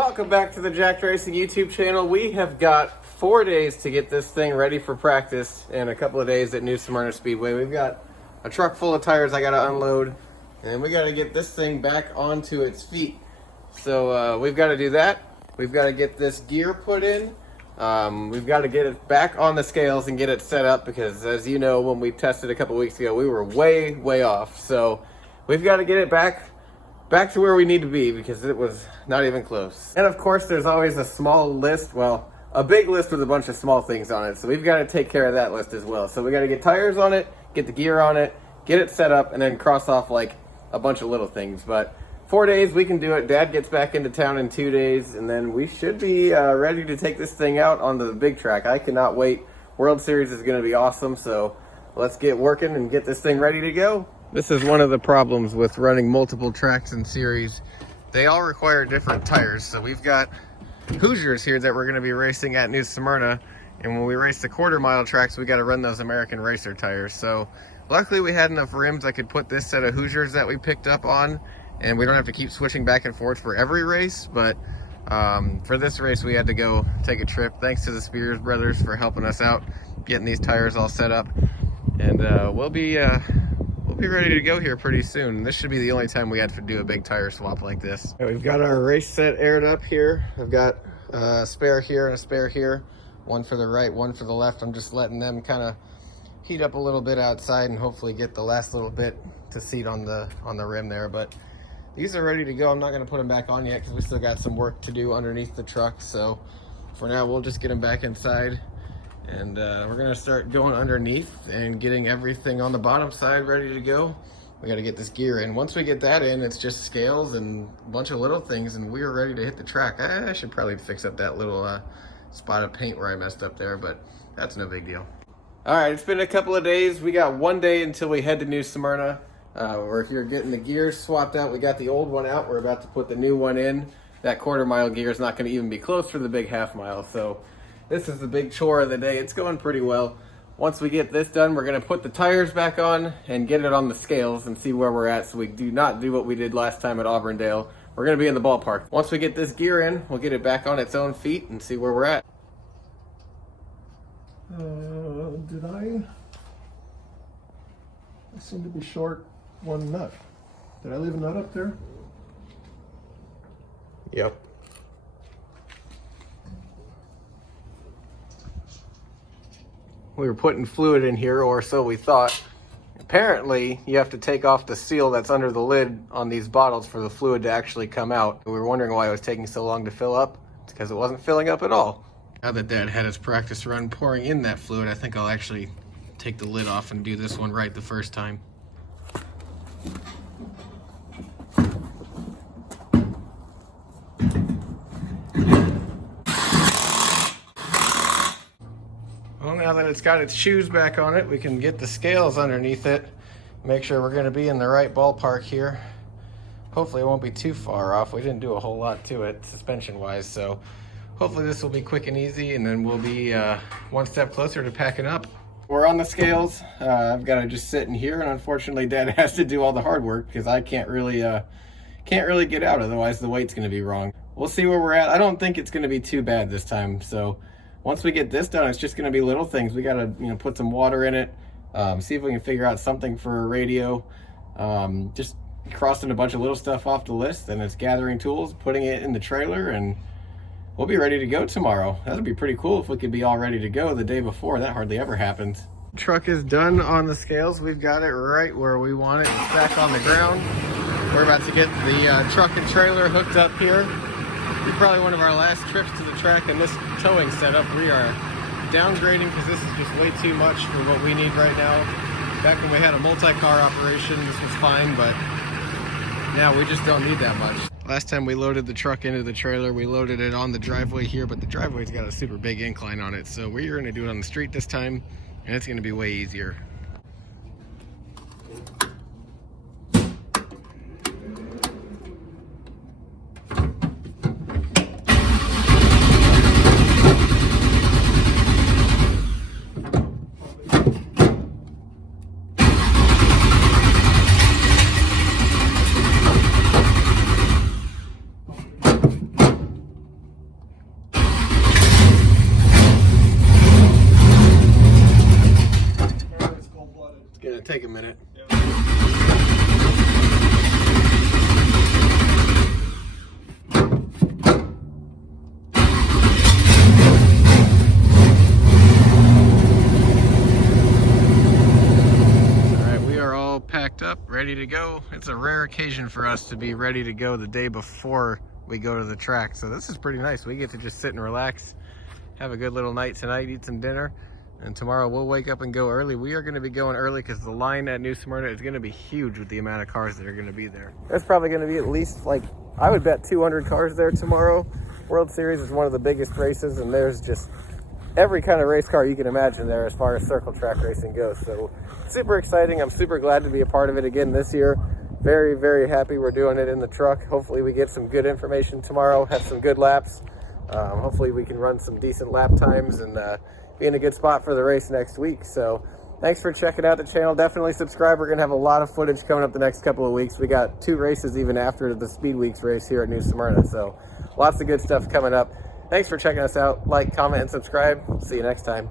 Welcome back to the Jack Racing YouTube channel. We have got 4 days to get this thing ready for practice and a couple of days at New Smyrna Speedway. We've got a truck full of tires I got to unload, and we got to get this thing back onto its feet. So we've got to do that. We've got to get this gear put in. We've got to get it back on the scales and get it set up because, as you know, when we tested a couple weeks ago, we were way off. So we've got to get it back to where we need to be because it was not even close. And of course, there's always a small list, well, a big list with a bunch of small things on it. So we've got to take care of that list as well. So we got to get tires on it, get the gear on it, get it set up, and then cross off like a bunch of little things. But 4 days, we can do it. Dad gets back into town in 2 days, and then we should be ready to take this thing out onto the big track. I cannot wait. World Series is going to be awesome, so let's get working and get this thing ready to go. This is one of the problems with running multiple tracks in series. They all require different tires. So we've got Hoosiers here that we're going to be racing at New Smyrna, and when we race the quarter-mile tracks, we got to run those American Racer tires. So luckily we had enough rims I could put this set of Hoosiers that we picked up on, and we don't have to keep switching back and forth for every race. But for this race, we had to go take a trip. Thanks to the Spears brothers for helping us out, getting these tires all set up, and we'll be ready to go here pretty soon. This should be the only time we had to do a big tire swap like this. Okay, we've got our race set aired up here. I've got a spare here and a spare here, one for the right, one for the left. I'm just letting them kind of heat up a little bit outside and hopefully get the last little bit to seat on the rim there. But these are ready to go. I'm not going to put them back on yet because we still got some work to do underneath the truck. So for now, we'll just get them back inside, and we're gonna start going underneath and getting everything on the bottom side ready to go. We got to get this gear in. Once we get that in, it's just scales and a bunch of little things, and we are ready to hit the track. I should probably fix up that little spot of paint where I messed up there, but that's no big deal. All right, it's been a couple of days. We got 1 day until we head to New Smyrna. We're here getting the gears swapped out. We got the old one out. We're about to put the new one in. That quarter-mile gear is not going to even be close for the big half-mile, so this is the big chore of the day. It's going pretty well. Once we get this done, we're going to put the tires back on and get it on the scales and see where we're at, so we do not do what we did last time at Auburndale. We're going to be in the ballpark. Once we get this gear in, we'll get it back on its own feet and see where we're at. Did I seem to be short one nut. Did I leave a nut up there? Yep. We were putting fluid in here, or so we thought. Apparently, you have to take off the seal that's under the lid on these bottles for the fluid to actually come out. We were wondering why it was taking so long to fill up. It's because it wasn't filling up at all. Now that Dad had his practice run pouring in that fluid, I think I'll actually take the lid off and do this one right the first time. Well, now that it's got its shoes back on it, we can get the scales underneath it, make sure we're going to be in the right ballpark here. Hopefully it won't be too far off. We didn't do a whole lot to it suspension wise, so hopefully this will be quick and easy, and then we'll be one step closer to packing up. We're on the scales. I've got to just sit in here, and unfortunately Dad has to do all the hard work because I can't really get out, otherwise the weight's going to be wrong. We'll see where we're at. I don't think it's going to be too bad this time. So once we get this done, it's just going to be little things. We got to put some water in it, see if we can figure out something for a radio. Just crossing a bunch of little stuff off the list, and it's gathering tools, putting it in the trailer, and we'll be ready to go tomorrow. That would be pretty cool if we could be all ready to go the day before. That hardly ever happens. Truck is done on the scales. We've got it right where we want it. It's back on the ground. We're about to get the truck and trailer hooked up here. It's probably one of our last trips to the track in this towing setup. We are downgrading because this is just way too much for what we need right now. Back when we had a multi-car operation, this was fine, but now we just don't need that much. Last time we loaded the truck into the trailer, we loaded it on the driveway here, but the driveway's got a super big incline on it, so we're going to do it on the street this time, and it's going to be way easier. to go. It's a rare occasion for us to be ready to go the day before we go to the track. So this is pretty nice. We get to just sit and relax, have a good little night tonight, eat some dinner, and tomorrow we'll wake up and go early. We are going to be going early because the line at New Smyrna is going to be huge with the amount of cars that are going to be there. There's probably going to be at least, like, I would bet 200 cars there tomorrow. World Series is one of the biggest races, and there's just every kind of race car you can imagine there as far as circle track racing goes. So super exciting. I'm super glad to be a part of it again this year. Very, very happy we're doing it in the truck. Hopefully we get some good information tomorrow, have some good laps. Hopefully we can run some decent lap times and be in a good spot for the race next week. So thanks for checking out the channel. Definitely subscribe. We're gonna have a lot of footage coming up the next couple of weeks. We got 2 races even after the Speed Weeks race here at New Smyrna. So lots of good stuff coming up. Thanks for checking us out. Like, comment, and subscribe. See you next time.